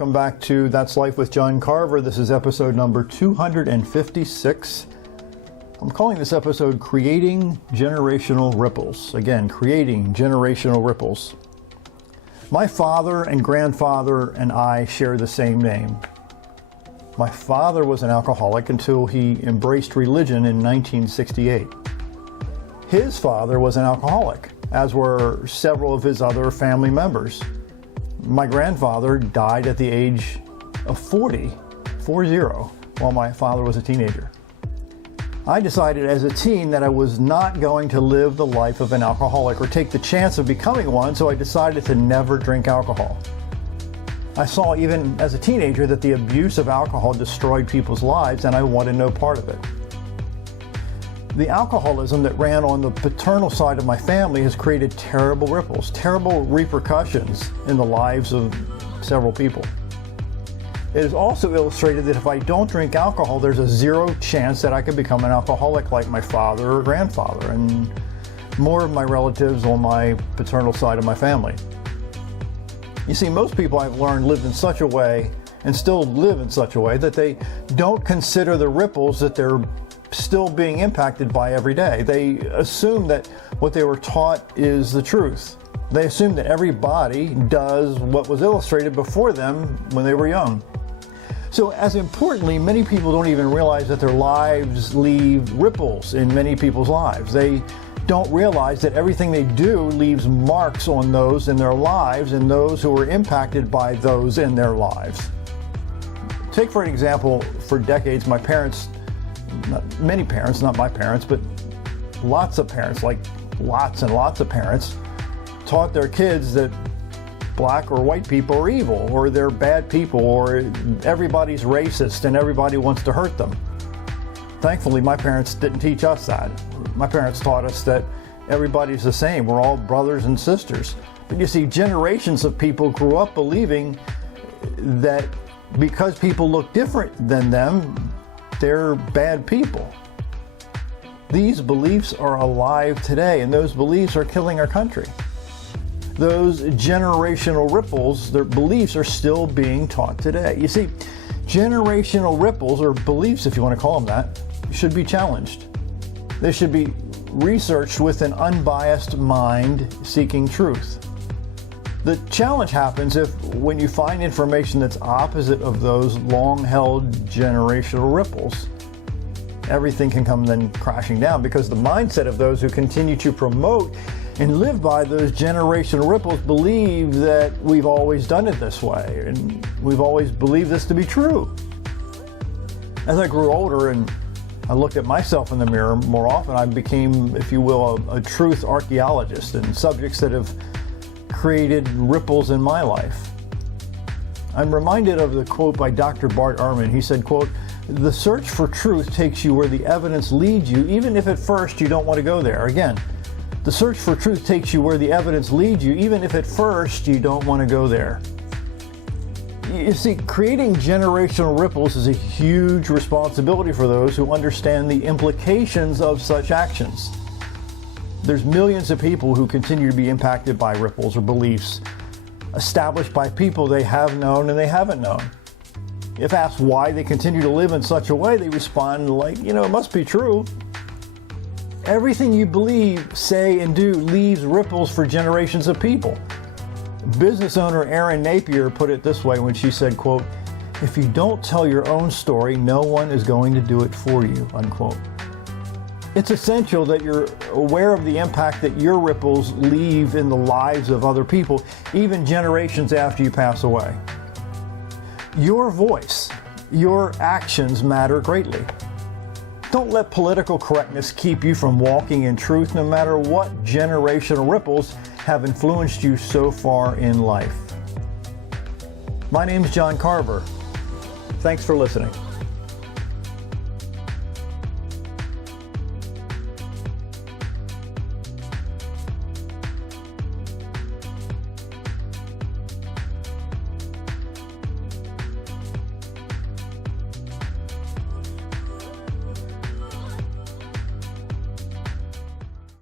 Welcome back to That's Life with John Carver. This is episode number 256. I'm calling this episode Creating Generational Ripples. Again, creating generational ripples. My father and grandfather and I share the same name. My father was an alcoholic until he embraced religion in 1968. His father was an alcoholic, as were several of his other family members. My grandfather died at the age of 40, while my father was a teenager. I decided as a teen that I was not going to live the life of an alcoholic or take the chance of becoming one, so I decided to never drink alcohol. I saw even as a teenager that the abuse of alcohol destroyed people's lives, and I wanted no part of it. The alcoholism that ran on the paternal side of my family has created terrible ripples, terrible repercussions in the lives of several people. It is also illustrated that if I don't drink alcohol, there's a zero chance that I could become an alcoholic like my father or grandfather and more of my relatives on my paternal side of my family. You see, most people I've learned lived in such a way and still live in such a way that they don't consider the ripples that they're still being impacted by every day. They assume that what they were taught is the truth. They assume that everybody does what was illustrated before them when they were young. So as importantly, many people don't even realize that their lives leave ripples in many people's lives. They don't realize that everything they do leaves marks on those in their lives and those who are impacted by those in their lives. Take for an example, for decades, my parents, many parents, not my parents, but lots of parents, like lots and lots of parents, taught their kids that black or white people are evil, or they're bad people, or everybody's racist and everybody wants to hurt them. Thankfully, my parents didn't teach us that. My parents taught us that everybody's the same. We're all brothers and sisters. But you see, generations of people grew up believing that because people look different than them, they're bad people. These beliefs are alive today, and those beliefs are killing our country. Those generational ripples, their beliefs are still being taught today. You see, generational ripples, or beliefs if you want to call them that, should be challenged. They should be researched with an unbiased mind seeking truth. The challenge happens when you find information that's opposite of those long-held generational ripples. Everything can come then crashing down because the mindset of those who continue to promote and live by those generational ripples believe that we've always done it this way and we've always believed this to be true. As I grew older and I looked at myself in the mirror more often, I became, if you will, a truth archaeologist in subjects that have created ripples in my life. I'm reminded of the quote by Dr. Bart Ehrman. He said, quote, "The search for truth takes you where the evidence leads you, even if at first you don't want to go there." Again, the search for truth takes you where the evidence leads you, even if at first you don't want to go there. You see, creating generational ripples is a huge responsibility for those who understand the implications of such actions. There's millions of people who continue to be impacted by ripples or beliefs established by people they have known and they haven't known. If asked why they continue to live in such a way, they respond like, it must be true. Everything you believe, say, and do leaves ripples for generations of people. Business owner Erin Napier put it this way when she said, quote, "If you don't tell your own story, no one is going to do it for you," unquote. It's essential that you're aware of the impact that your ripples leave in the lives of other people, even generations after you pass away. Your voice, your actions matter greatly. Don't let political correctness keep you from walking in truth, no matter what generational ripples have influenced you so far in life. My name is John Carver. Thanks for listening.